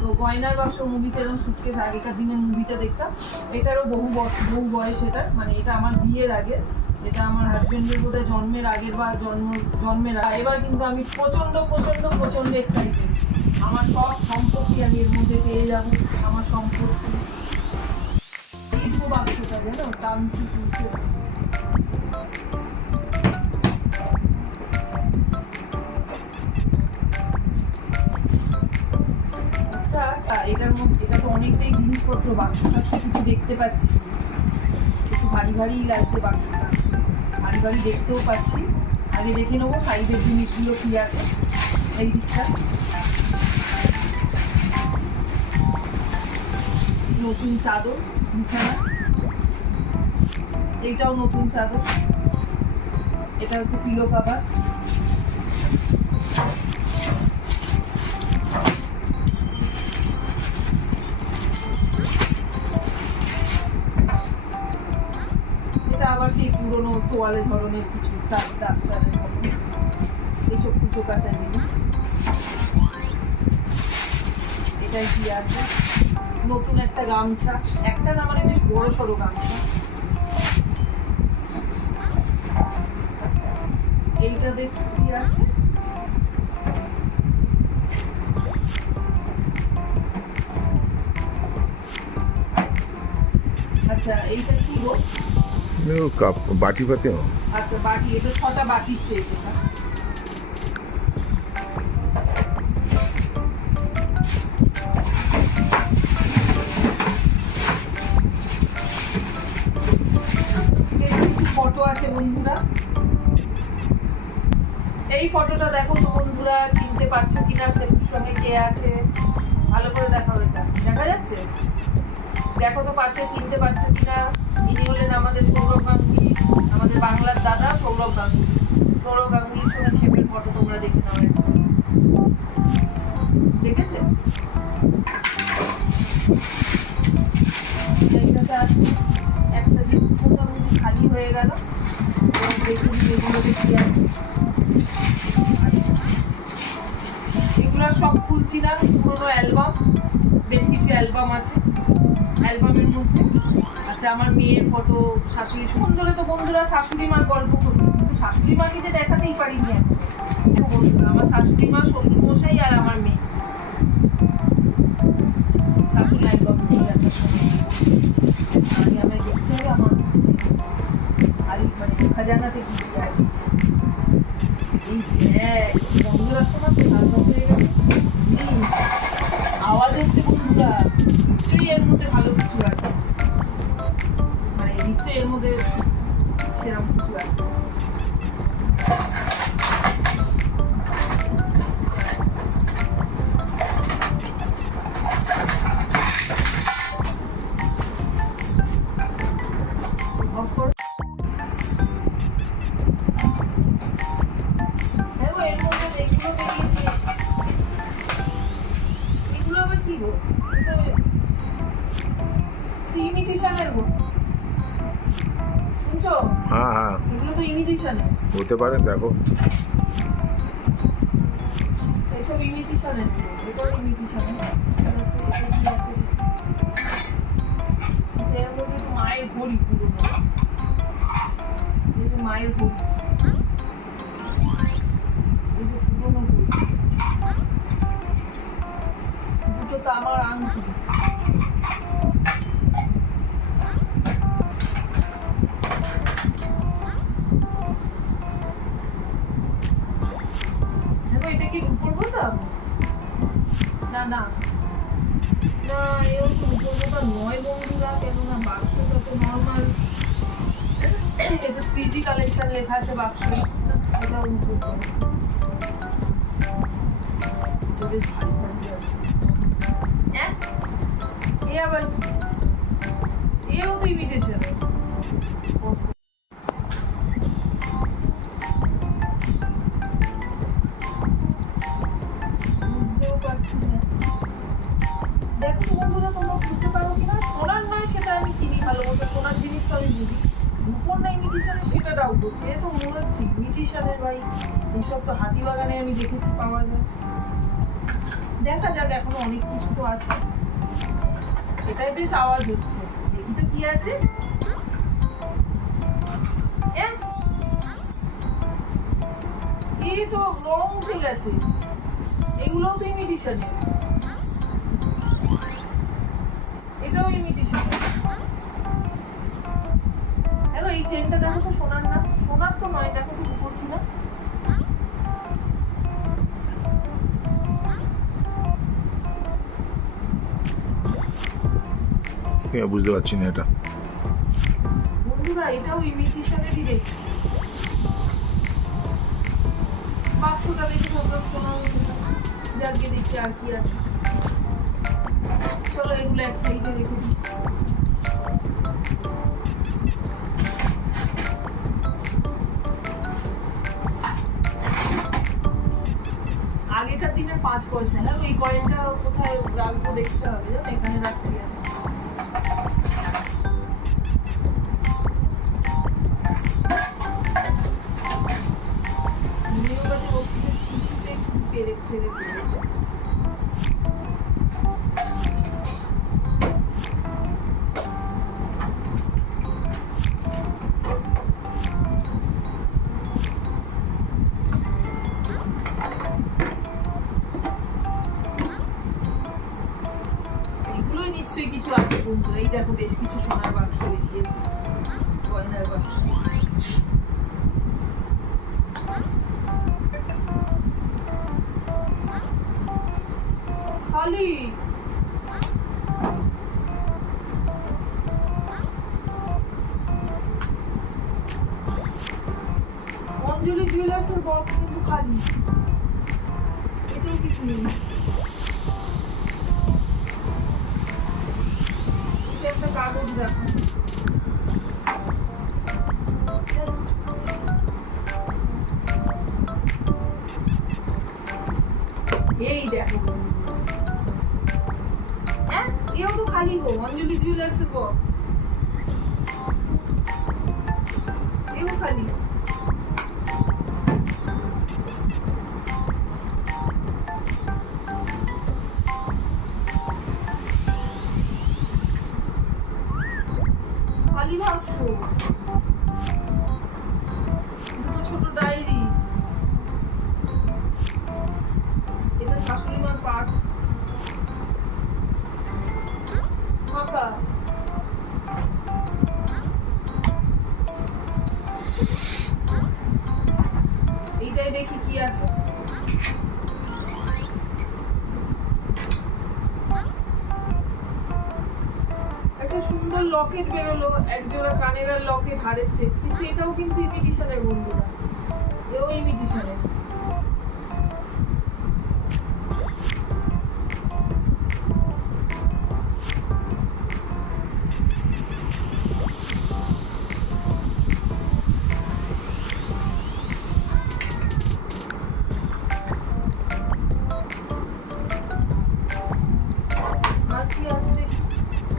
তো গয়নার বাক্স মুভিতে এরকম সুটকেস আগেকার দিনের মুভিতে দেখতাম। এটারও বহু বয়স, এটা মানে এটা আমার বিয়ের আগে, এটা আমার হাজবেন্ডের বোধহয় জন্মের আগের বা জন্মের আগে। এবার কিন্তু আমি প্রচন্ড প্রচন্ড প্রচন্ড এক্সাইটেড। আমার সব সম্পত্তি আমি এর মধ্যে পেয়ে যাবো, আমার সম্পত্তি। এই তো বাক্সটা জানো টানছি তুলছে। আচ্ছা, এটার মধ্যে এটা তো অনেকটাই জিনিসপত্র, বাক্স টাক্স কিছু দেখতে পাচ্ছি, একটু ভারী ভারী লাগছে বাক্সটা, ভারী ভারী দেখতেও পাচ্ছি। আগে দেখে নেবো সাইডের জিনিসগুলো কি আছে। এই দিকটা নতুন চাদর বিছানা, এইটাও নতুন চাদর, এটা হচ্ছে পিলো কভার। এটা আবার সেই পুরোনো তোয়ালে ধরনের কিছু ডাস্টারের মতো, এইসব পুজো কাচার জিনিস। এটাই কি আছে, নতুন একটা গামছা, একটা না মানে বেশ বড় সড়ো গামছা। এইটা দেখি কি আছে, আচ্ছা এইটা কি গো, বাটি পাতে। আচ্ছা বাটি, এটা 6টা বাটির সেট। এটা ফটো আছে বন্ধুরা, এই ফটোটা দেখো তো বন্ধুরা, চিনতে পারছো কিনা, সেলফির সঙ্গে কে আছে, ভালো করে দেখাও। এটা দেখা যাচ্ছে, দেখো তো পাশে, চিনতে পারছো কিনা। ইনি হলেন আমাদের সৌরভ গাঙ্গুলি, আমাদের বাংলার দাদা সৌরভ গাঙ্গুলি। সৌরভ গাঙ্গুলির সঙ্গে শেফের ফটো তোমরা দেখে নাও। দেখেছে এইটাতে আছে, একটা দিন মোটামুটি খালি হয়ে গেল, দেখুন এগুলো দেখি আছে। আচ্ছা, এগুলো সব খুলছি না, পুরোনো অ্যালবাম, বেশ কিছু অ্যালবাম আছে অ্যালবামের মধ্যে। আচ্ছা, আমার মেয়ের ফটো, শাশুড়ি সুন্দরে তো বন্ধুরা শাশুড়ি মার গল্প করছে, কিন্তু শাশুড়ি মাকে যে দেখাতেই পারিনি এখন বন্ধুরা। আমার শাশুড়ি মা, শ্বশুর মশাই আর আমার মেয়ে, শাশুড়ি অ্যালবাম নিয়ে দেখার সময় আগে আমায় দেখতে হবে আমার মানে খাজানাতে কি আছে। এই বন্ধ রাখতে না তো ঝাল হয়ে গেছে, আওয়াজ হচ্ছে বন্ধুরা, নিশ্চয়ই এর মধ্যে ভালো কিছু আছে, মানে নিশ্চয়ই এর মধ্যে সেরকম কিছু আছে। হতে পারে, দেখো এসব ইমিটেশনের, এটাও ইমিটেশনের। এর মধ্যে মায়ের ঘড়ি, পুরোনো মায়ের ঘড়ি, পুরোনো ঘড়ি, দুটো তামার আংটি। এটা কি রূপোর বোতাম? না না না, এও তো রূপোর বোতাম নয় বন্ধুরা, কেননা বাক্সটা তো নর্মাল, এটা শ্রীজি কালেকশন লেখা আছে বাক্স, এটাও রূপোর বোতাম। বেশ ভালো লাগছে। এ আবার এও তো ইমিটেশন। দেখো তো বন্ধুরা, তোমরা বুঝতে পারো কিনা। সোনার নয় সেটা আমি চিনি ভালো মতো, সোনার জিনিস তো আমি বুঝি, রূপোর না ইমিটেশনের সেটা ডাউট হচ্ছে। এ তো মনে হচ্ছে ইমিটেশনের ভাই, এইসব তো হাতিবাগানে আমি দেখেছি পাওয়া যায়। দেখা যাক, এখনো অনেক কিছু তো আছে। এটাই বেশ আওয়াজ হচ্ছে, দেখি তো কি আছে। এই তো রং উঠে গেছে, এগুলোও তো ইমিটেশনের, এটাও ইমিটেশনের। দেখো এই চেনটা, দেখো তো সোনার না, সোনার তো নয়, দেখো তো উপর কিনা। বুঝতে পারছি না এটা। বন্ধুরা এটাও ইমিটেশনেরই দেখছি। বাক্সটা দেখে সব সোনা, যাকে দেখি আর কি আছে। চলো এগুলো এক সাইডে রেখে দিই। আগেকার দিনে 5 পয়সা, হ্যাঁ ওই কয়েনটা কোথায় রাখবো দেখতে হবে, জানো এখানে রাখছি আমি। শিশুতে পেরে ফেলে পড়েছে। এগুলোই নিশ্চয়ই কিছু আছে বন্ধুরা। এই দেখো বেশ কিছু সোনার বাক্স বেরিয়েছে, গয়নার বাক্স। খালি অঞ্জলি জুয়েলার্স এর বক্স কিন্তু খালি, এতেও কিছু নেই। একটা কাগজ দেখো, এই দেখো। হ্যাঁ এও তো খালি গো, অঞ্জলি জুয়েলার্স এর বক্স, এও খালি। খালি বাক্স, দুটো ছোট ডায়েরি, এটা শাশুড়ি মার পার্স, ফাঁকা। এইটাই দেখি কি আছে। একটা সুন্দর লকেট বেরোলো, এক জোড়া কানের আর লকেট, হারের সেট, কিন্তু এটাও কিন্তু ইমিটেশনের বন্ধুরা, এও ইমিটেশনের। আর কি আছে দেখি।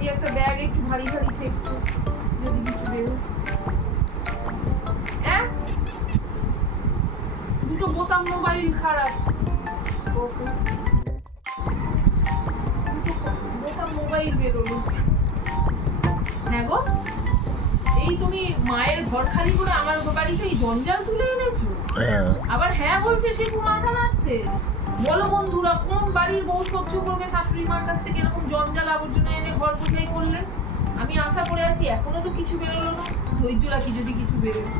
এই একটা ব্যাগ একটু ভারী ভারী ঠেকছে, যদি কিছু বেরো। দুটো বোতাম মোবাইল খারাপ, দুটো বোতাম মোবাইল বেরোলো। হ্যাঁ গো, এই তুমি মায়ের ঘর খালি করে আমার বাড়িতে এই জঞ্জাল তুলে এনেছো। আবার হ্যাঁ বলছে, সে খুব মাথা নাড়ছে। বলো বন্ধুরা, কোন বাড়ির বউ সহ্য করবে শাশুড়ি মার কাছ থেকে এরকম জঞ্জাল আবর্জনা এনে ঘর বোঝাই করলে? আমি আশা করে আছি, এখনো তো কিছু বেরোলো না, ধৈর্য রাখি যদি কিছু বেরোয়।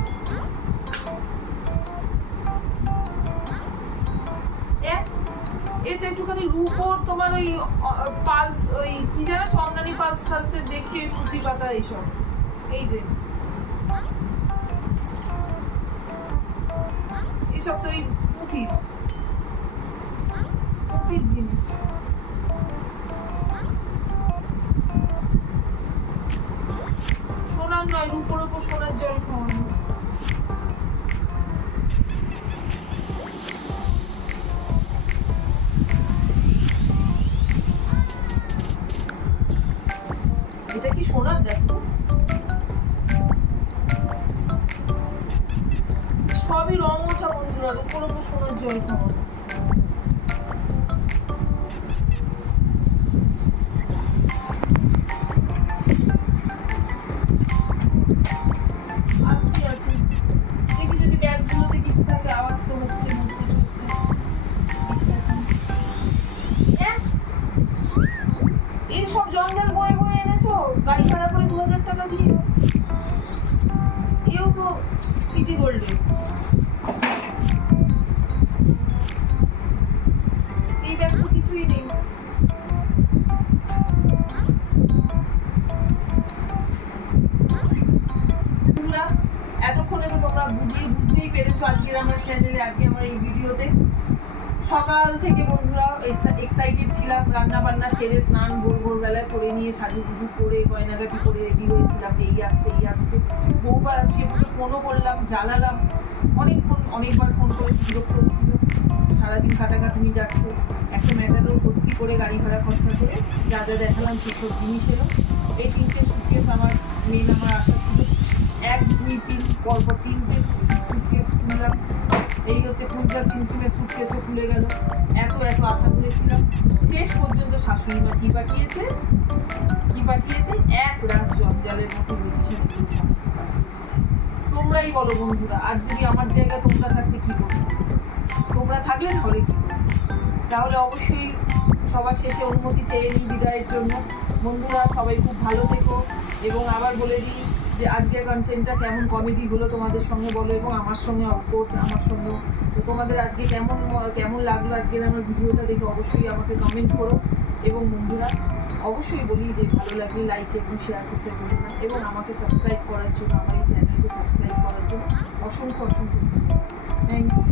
এতে একটুখানি রূপোর তোমার ওই পালস, ওই কি যেন চন্দানি পালস ফালসের দেখছি, ওই পুঁতি পাতা এইসব। এই যে এসব তো ওই পুঁতির জিনিস। সোনার নয়, রূপোর ওপর সোনার জল খাওয়ানো। এটা কি সোনার? দেখো সবই রং ওঠা বন্ধুরা, রূপোর ওপর সোনার জল খাওয়ানো। আজকে আমার এই ভিডিওতে। সকাল থেকে বন্ধুরা এক্সাইটেড ছিলাম, রান্না বান্না সেরে স্নান ভোরবেলায় করে নিয়ে সাজুগুজু করে গয়নাগাটি করে রেডি হয়েছিলাম, এই আসছে বহুবার আসছে, ফোনও করলাম, জ্বালালাম, অনেকবার ফোন করে বিরক্ত হচ্ছিল, সারাদিন খাটাখাটুনি যাচ্ছে। একটা ম্যাটারও ভর্তি করে গাড়ি ভাড়া খরচা করে যা যা দেখালাম সেসব জিনিস এলো। এই 3টে সুটকেস আমার আশা ছিল, 1, 2, 3 পরপর 3টে সুটকেস খুললাম। এই হচ্ছে কুঞ্জা সিমসিমের সুটকেসও খুলে গেল। এত আশা করেছিলাম। শেষ পর্যন্ত শাশুড়ি মা কি পাঠিয়েছে, এক রাস জঞ্জালের মতো ব্রিটিশের পাঠিয়েছে। তোমরাই বলো বন্ধুরা, আজ যদি আমার জায়গায় তোমরা থাকলে কি করবে? তোমরা থাকলে তাহলে কি করবে? তাহলে অবশ্যই সবার শেষে অনুমতি চেয়ে নিই বিদায়ের জন্য। বন্ধুরা সবাই খুব ভালো থেকো, এবং আবার বলে দিই যে আজকের কন্টেন্টটা কেমন কমেডি হলো তোমাদের সঙ্গে বলো, এবং আমার সঙ্গে অফকোর্স আমার সঙ্গেও। তো তোমাদের আজকে কেমন লাগলো আজকের আমার ভিডিওটা দেখে অবশ্যই আমাকে কমেন্ট করো। এবং বন্ধুরা অবশ্যই বলি যে ভালো লাগলে লাইক এবং শেয়ার করতে ভুলো না, এবং আমাকে সাবস্ক্রাইব করার জন্য, আমার এই চ্যানেলকে সাবস্ক্রাইব করার জন্য অসংখ্য থ্যাংক ইউ।